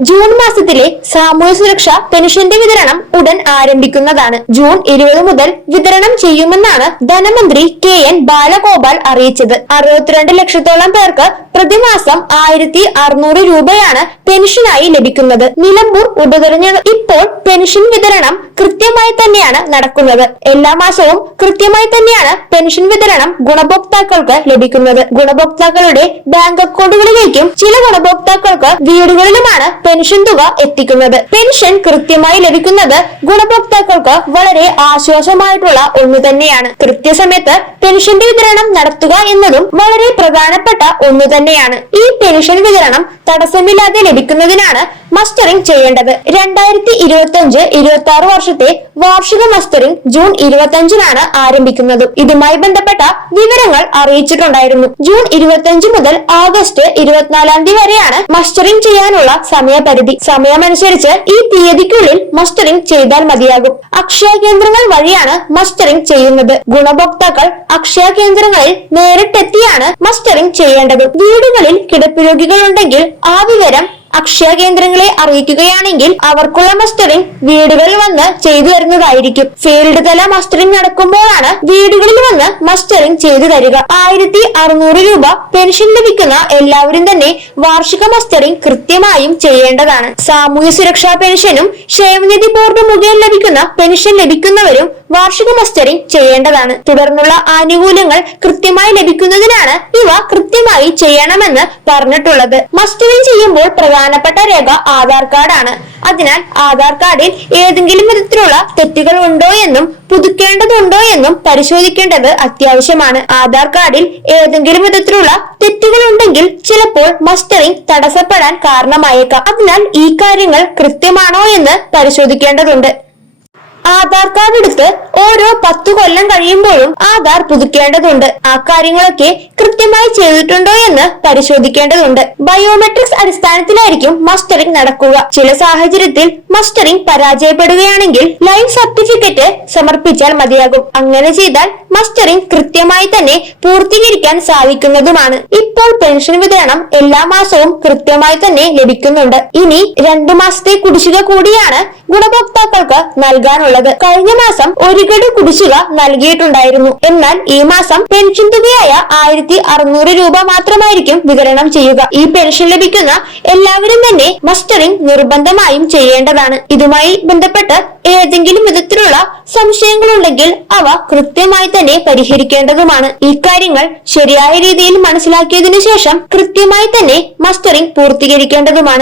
June മാസത്തിലെ സാമൂഹ്യ സുരക്ഷാ പെൻഷന്റെ വിതരണം ഉടൻ ആരംഭിക്കുന്നതാണ്. ജൂൺ 20 മുതൽ വിതരണം ചെയ്യുമെന്നാണ് ധനമന്ത്രി KN ബാലഗോപാൽ അറിയിച്ചത്. 62 ലക്ഷത്തോളം പേർക്ക് പ്രതിമാസം 1600 രൂപയാണ് പെൻഷനായി ലഭിക്കുന്നത്. നിലമ്പൂർ ഉപതെരഞ്ഞെടുപ്പ് ഇപ്പോൾ പെൻഷൻ വിതരണം കൃത്യമായി തന്നെയാണ് നടക്കുന്നത്. എല്ലാ മാസവും കൃത്യമായി തന്നെയാണ് പെൻഷൻ വിതരണം ഗുണഭോക്താക്കൾക്ക് ലഭിക്കുന്നത്. ഗുണഭോക്താക്കളുടെ ബാങ്ക് അക്കൗണ്ടുകളിലേക്കും ചില ഗുണഭോക്താക്കൾക്ക് വീടുകളിലുമാണ് പെൻഷൻ തുക എത്തിക്കുന്നത്. പെൻഷൻ കൃത്യമായി ലഭിക്കുന്നത് ഗുണഭോക്താക്കൾക്ക് വളരെ ആശ്വാസമായിട്ടുള്ള ഒന്ന് തന്നെയാണ്. കൃത്യസമയത്ത് പെൻഷന്റെ വിതരണം നടത്തുക എന്നതും വളരെ പ്രധാനപ്പെട്ട ഒന്ന് തന്നെയാണ്. ഈ പെൻഷൻ വിതരണം തടസ്സമില്ലാതെ ലഭിക്കുന്നതിനാണ് മസ്റ്ററിംഗ് ചെയ്യേണ്ടത്. 2025-26 വർഷത്തെ വാർഷിക മസ്റ്ററിംഗ് ജൂൺ 25-നാണ് ആരംഭിക്കുന്നത്. ഇതുമായി ബന്ധപ്പെട്ട വിവരങ്ങൾ അറിയിച്ചിട്ടുണ്ടായിരുന്നു. ജൂൺ 25 മുതൽ ആഗസ്റ്റ് 24 വരെയാണ് മസ്റ്ററിംഗ് ചെയ്യാനുള്ള സമയപരിധി. സമയമനുസരിച്ച് ഈ തീയതിക്കുള്ളിൽ മസ്റ്ററിംഗ് ചെയ്താൽ മതിയാകും. അക്ഷയ കേന്ദ്രങ്ങൾ വഴിയാണ് മസ്റ്ററിംഗ് ചെയ്യുന്നത്. ഗുണഭോക്താക്കൾ അക്ഷയ കേന്ദ്രങ്ങളിൽ നേരിട്ടെത്തിയാണ് മസ്റ്ററിംഗ് ചെയ്യേണ്ടത്. വീടുകളിൽ കിടപ്പ് രോഗികൾ ഉണ്ടെങ്കിൽ ആ വിവരം അക്ഷയ കേന്ദ്രങ്ങളെ അറിയിക്കുകയാണെങ്കിൽ അവർക്കുള്ള മസ്റ്ററിംഗ് വീടുകളിൽ വന്ന് ചെയ്തു തരുന്നതായിരിക്കും. ഫീൽഡ് തല മസ്റ്ററിംഗ് നടക്കുമ്പോഴാണ് വീടുകളിൽ വന്ന് മസ്റ്ററിംഗ് ചെയ്തു തരിക. 1600 രൂപ പെൻഷൻ ലഭിക്കുന്ന എല്ലാവരും തന്നെ വാർഷിക മസ്റ്ററിംഗ് കൃത്യമായും ചെയ്യേണ്ടതാണ്. സാമൂഹ്യ സുരക്ഷാ പെൻഷനും ക്ഷേമനിധി ബോർഡ് മുഖേന ലഭിക്കുന്ന പെൻഷൻ ലഭിക്കുന്നവരും വാർഷിക മസ്റ്ററിംഗ് ചെയ്യേണ്ടതാണ്. തുടർന്നുള്ള ആനുകൂല്യങ്ങൾ കൃത്യമായി ലഭിക്കുന്നതിനാണ് ഇവ കൃത്യമായി ചെയ്യണമെന്ന് പറഞ്ഞിട്ടുള്ളത്. മസ്റ്ററിംഗ് ചെയ്യുമ്പോൾ പ്രധാനപ്പെട്ട രേഖ ആധാർ കാർഡാണ്. അതിനാൽ ആധാർ കാർഡിൽ ഏതെങ്കിലും വിധത്തിലുള്ള തെറ്റുകൾ ഉണ്ടോ എന്നും പുതുക്കേണ്ടതുണ്ടോ എന്നും പരിശോധിക്കേണ്ടത് അത്യാവശ്യമാണ്. ആധാർ കാർഡിൽ ഏതെങ്കിലും വിധത്തിലുള്ള തെറ്റുകൾ ഉണ്ടെങ്കിൽ ചിലപ്പോൾ മസ്റ്ററിംഗ് തടസ്സപ്പെടാൻ കാരണമായേക്കാം. അതിനാൽ ഈ കാര്യങ്ങൾ കൃത്യമാണോ എന്ന് പരിശോധിക്കേണ്ടതുണ്ട്. ആധാർ കാർഡ് എടുത്ത് ഓരോ 10 കൊല്ലം കഴിയുമ്പോഴും ആധാർ പുതുക്കേണ്ടതുണ്ട്. ആ കാര്യങ്ങളൊക്കെ കൃത്യമായി ചെയ്തിട്ടുണ്ടോ എന്ന് പരിശോധിക്കേണ്ടതുണ്ട്. ബയോമെട്രിക്സ് അടിസ്ഥാനത്തിലായിരിക്കും മസ്റ്ററിംഗ് നടക്കുക. ചില സാഹചര്യത്തിൽ മസ്റ്ററിംഗ് പരാജയപ്പെടുകയാണെങ്കിൽ ലൈവ് സർട്ടിഫിക്കറ്റ് സമർപ്പിച്ചാൽ മതിയാകും. അങ്ങനെ ചെയ്താൽ മസ്റ്ററിംഗ് കൃത്യമായി തന്നെ പൂർത്തീകരിക്കാൻ സാധിക്കുന്നതുമാണ്. ഇപ്പോൾ പെൻഷൻ വിതരണം എല്ലാ മാസവും കൃത്യമായി തന്നെ ലഭിക്കുന്നുണ്ട്. ഇനി 2 മാസത്തെ കുടിശ്ശിക കൂടിയാണ് ഗുണഭോക്താക്കൾക്ക് നൽകാനുള്ളത്. കഴിഞ്ഞ മാസം ഒരു ഗഡു കുടിശ്ശിക നൽകിയിട്ടുണ്ടായിരുന്നു. എന്നാൽ ഈ മാസം പെൻഷൻ തുകയായ 1600 രൂപ മാത്രമായിരിക്കും വിതരണം ചെയ്യുക. ഈ പെൻഷൻ ലഭിക്കുന്ന എല്ലാവരും തന്നെ മസ്റ്ററിംഗ് നിർബന്ധമായും ചെയ്യേണ്ടതാണ്. ഇതുമായി ബന്ധപ്പെട്ട് ഏതെങ്കിലും വിധത്തിലുള്ള സംശയങ്ങളുണ്ടെങ്കിൽ അവ കൃത്യമായി തന്നെ പരിഹരിക്കേണ്ടതുമാണ്. ഈ കാര്യങ്ങൾ ശരിയായ രീതിയിൽ മനസ്സിലാക്കിയതിനു ശേഷം കൃത്യമായി തന്നെ മസ്റ്ററിംഗ് പൂർത്തീകരിക്കേണ്ടതുമാണ്.